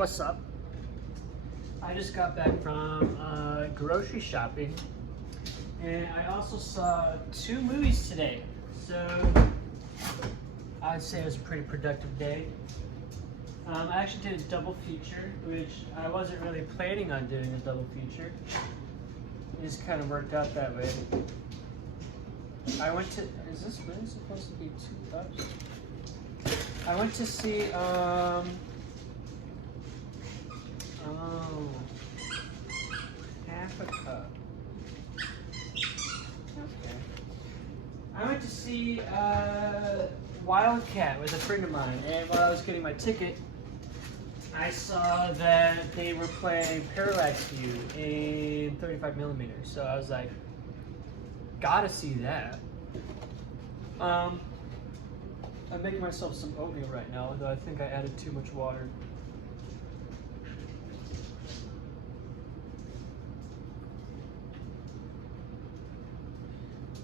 What's up? I just got back from grocery shopping, and I also saw 2 movies today. So I'd say it was a pretty productive day. I actually did a double feature, which I wasn't really planning on doing a double feature. It just kind of worked out that way. I went to, is this really supposed to be 2 cups? I went to see, half a cup. Okay. I went to see Wildcat with a friend of mine, and while I was getting my ticket, I saw that they were playing Parallax View in 35mm. So I was like, gotta see that. I'm making myself some oatmeal right now, though I think I added too much water.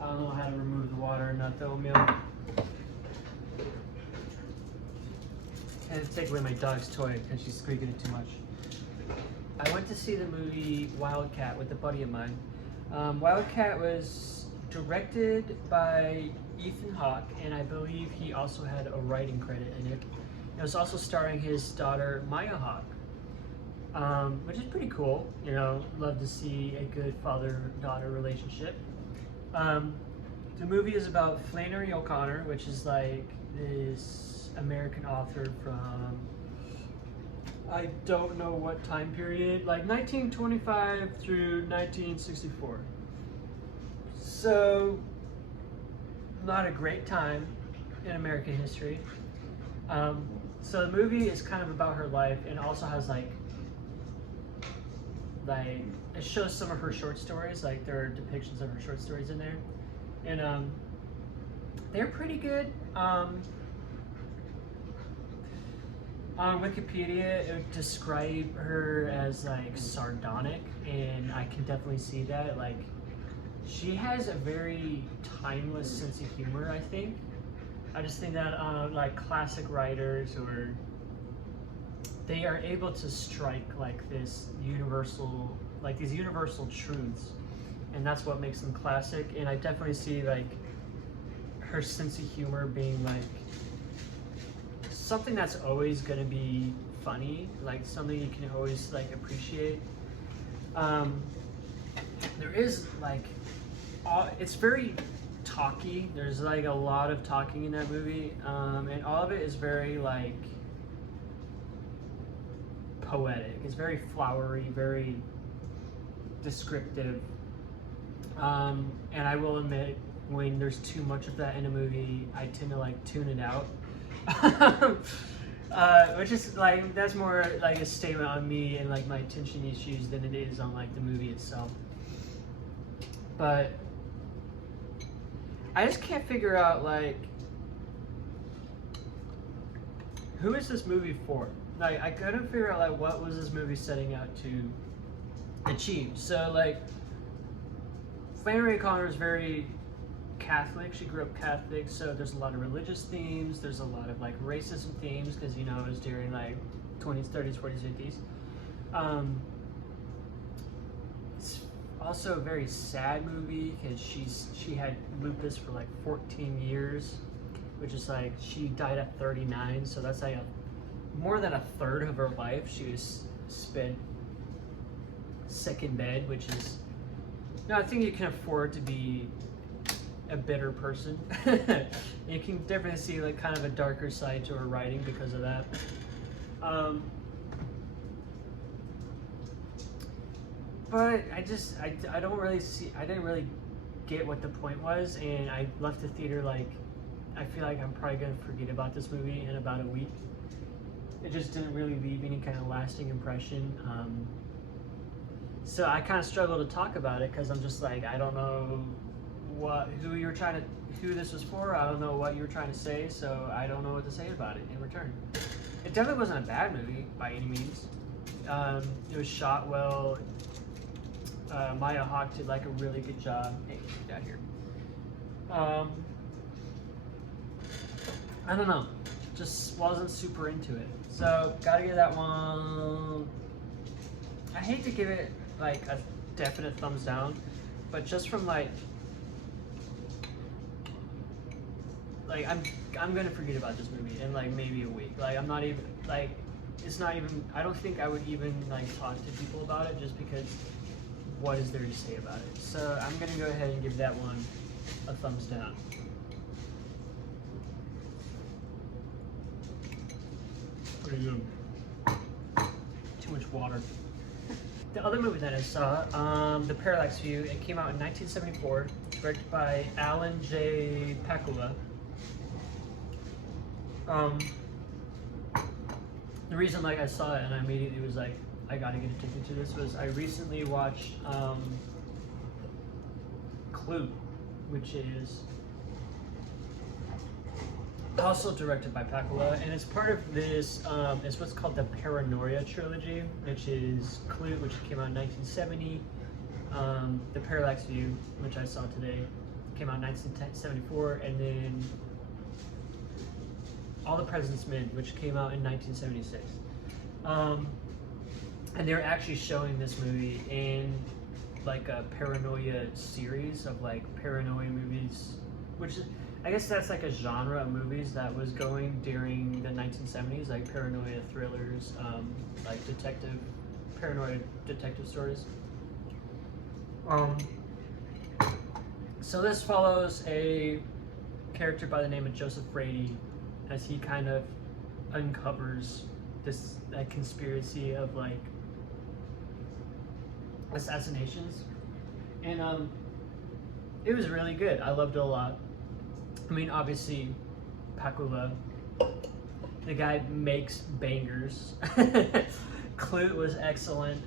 I don't know how to remove the water and not the oatmeal. And take away my dog's toy because she's squeaking it too much. I went to see the movie Wildcat with a buddy of mine. Wildcat was directed by Ethan Hawke, and I believe he also had a writing credit in it. It was also starring his daughter Maya Hawke, which is pretty cool. You know, love to see a good father-daughter relationship. The movie is about Flannery O'Connor, which is like this American author from, I don't know what time period, like 1925 through 1964. So, not a great time in American history. So the movie is kind of about her life, and also has like it shows some of her short stories. Like there are depictions of her short stories in there, and they're pretty good. On Wikipedia, it would describe her as like sardonic, and I can definitely see that. Like, she has a very timeless sense of humor, I think. I just think that like classic writers, or they are able to strike like this universal, like these universal truths, and that's what makes them classic. And I definitely see like her sense of humor being like something that's always gonna be funny, like something you can always like appreciate. There is like, it's very talky. There's like a lot of talking in that movie, and all of it is very like poetic. It's very flowery, very descriptive. And I will admit, when there's too much of that in a movie, I tend to like tune it out. Which is like, that's more like a statement on me and like my attention issues than it is on like the movie itself. But I just can't figure out like, who is this movie for? Like, I couldn't figure out like what was this movie setting out to achieve. So like, Flannery O'Connor is very Catholic. She grew up Catholic, so there's a lot of religious themes. There's a lot of like racism themes, because you know it was during like 20s, 30s, 40s, 50s. It's also a very sad movie because she had lupus for like 14 years, which is like, she died at 39, so that's like more than a third of her life she was spent sick in bed, which is, no, I think you can afford to be a bitter person. You can definitely see like kind of a darker side to her writing because of that. But I don't really see, I didn't really get what the point was, and I left the theater like, I feel like I'm probably gonna forget about this movie in about a week. It just didn't really leave any kind of lasting impression. So I kind of struggle to talk about it because I'm just like, I don't know who this was for. I don't know what you were trying to say, so I don't know what to say about it in return. It definitely wasn't a bad movie by any means. It was shot well. Maya Hawke did like a really good job. Hey, get down here. I don't know. just wasn't super into it. So gotta give that one. I hate to give it like a definite thumbs down, but just from like I'm gonna forget about this movie in like maybe a week. Like I'm not even like it's not even. I don't think I would even like talk to people about it just because what is there to say about it? So I'm gonna go ahead and give that one a thumbs down. Pretty good. Too much water. The other movie that I saw, The Parallax View, it came out in 1974, directed by Alan J. Pakula. The reason like I saw it and I immediately was like, I gotta get addicted to this was I recently watched Clue, which is also directed by Pakula, and it's part of this, it's what's called the Paranoia trilogy, which is Clue, which came out in 1970, The Parallax View, which I saw today, came out in 1974, and then All the President's Men, which came out in 1976. And they're actually showing this movie in like a paranoia series of like paranoia movies, which is, I guess that's like a genre of movies that was going during the 1970s, like paranoia thrillers, like paranoia detective stories. So this follows a character by the name of Joseph Brady as he kind of uncovers this conspiracy of like assassinations, and it was really good. I loved it a lot. I mean, obviously, Pakula, the guy makes bangers. Clue was excellent,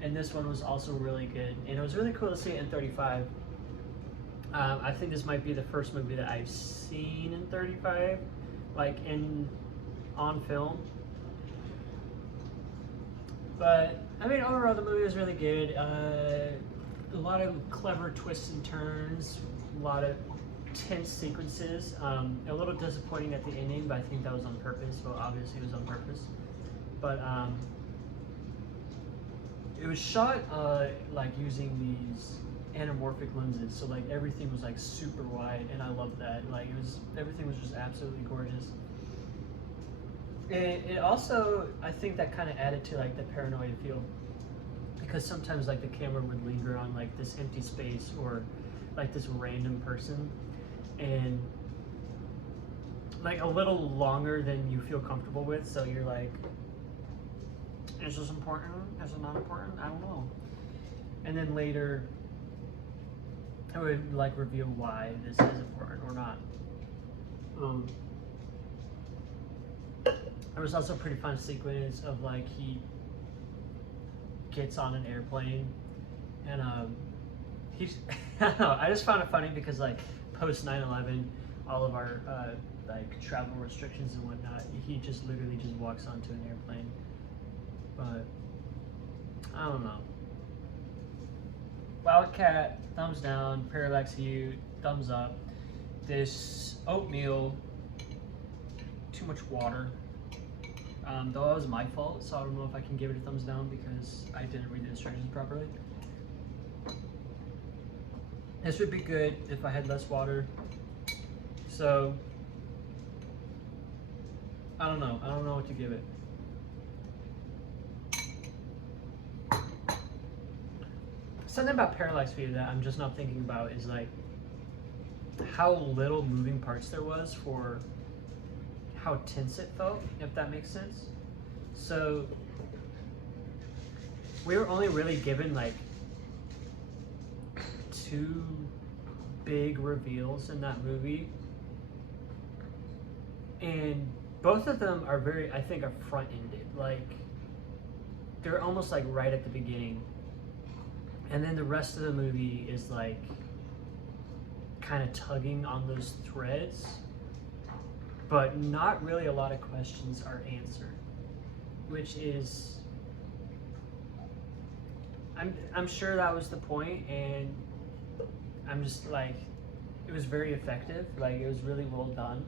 and this one was also really good. And it was really cool to see it in 35. I think this might be the first movie that I've seen in 35, like on film. But I mean, overall, the movie was really good. A lot of clever twists and turns, a lot of tense sequences. A little disappointing at the ending, but I think that was on purpose. Well, obviously it was on purpose. But it was shot like using these anamorphic lenses, so like everything was like super wide, and I loved that. Like everything was just absolutely gorgeous. It also, I think that kind of added to like the paranoia feel, because sometimes like the camera would linger on like this empty space or like this random person, and like a little longer than you feel comfortable with. So you're like, is this important? Is it not important? I don't know. And then later, I would like reveal why this is important or not. There was also a pretty fun sequence of like he gets on an airplane and he's I don't know, I just found it funny because like post 9/11, all of our like travel restrictions and whatnot, he just literally just walks onto an airplane. But I don't know. Wildcat, thumbs down. Parallax View, thumbs up. This Oatmeal, too much water. Though that was my fault, so I don't know if I can give it a thumbs down because I didn't read the instructions properly. This would be good if I had less water. So, I don't know. I don't know what to give it. Something about Parallax View that I'm just not thinking about is like how little moving parts there was for how tense it felt, if that makes sense. So we were only really given like 2 big reveals in that movie, and both of them are very, I think, are front-ended. Like they're almost like right at the beginning, and then the rest of the movie is like kind of tugging on those threads, but not really a lot of questions are answered, which is, I'm sure that was the point, and I'm just like, it was very effective, like it was really well done.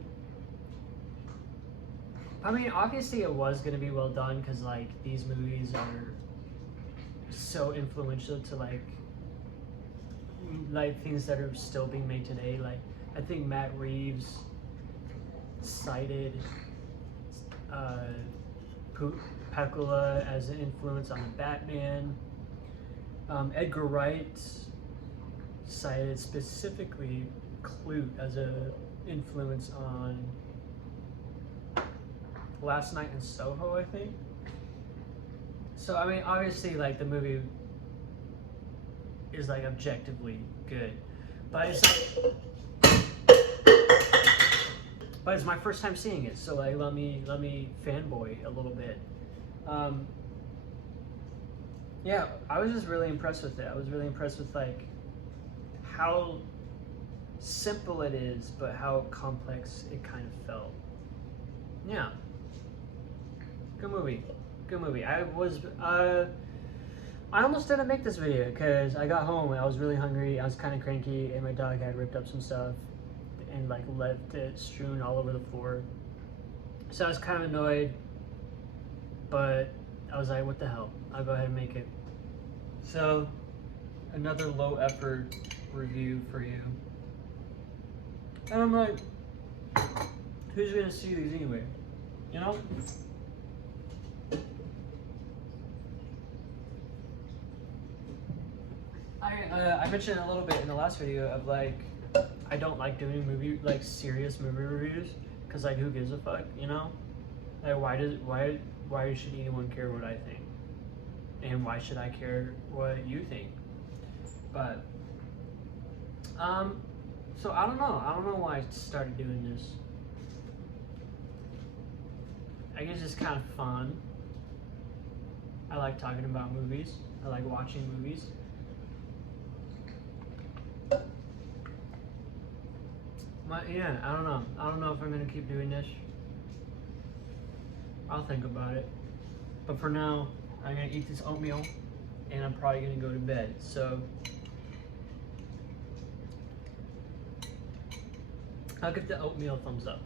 I mean, obviously it was gonna be well done because like these movies are so influential to like things that are still being made today. Like I think Matt Reeves cited Pakula as an influence on the Batman. Edgar Wright cited specifically Clute as an influence on Last Night in Soho, I think. So I mean, obviously, like the movie is like objectively good, but it's my first time seeing it, so like let me fanboy a little bit. Yeah, I was just really impressed with it. I was really impressed with like how simple it is, but how complex it kind of felt. Yeah, good movie. Good movie. I almost didn't make this video because I got home and I was really hungry. I was kind of cranky, and my dog had ripped up some stuff and like left it strewn all over the floor. So I was kind of annoyed, but I was like, what the hell? I'll go ahead and make it. So, another low effort review for you. And I'm like, who's gonna see these anyway? You know? I mentioned a little bit in the last video of like, I don't like doing serious movie reviews, cause like who gives a fuck, you know? Like why should anyone care what I think? And why should I care what you think? But, so I don't know why I started doing this. I guess it's kind of fun. I like talking about movies. I like watching movies. Yeah, I don't know. I don't know if I'm gonna keep doing this. I'll think about it. But for now, I'm gonna eat this oatmeal, and I'm probably gonna go to bed. So, I'll give the oatmeal a thumbs up.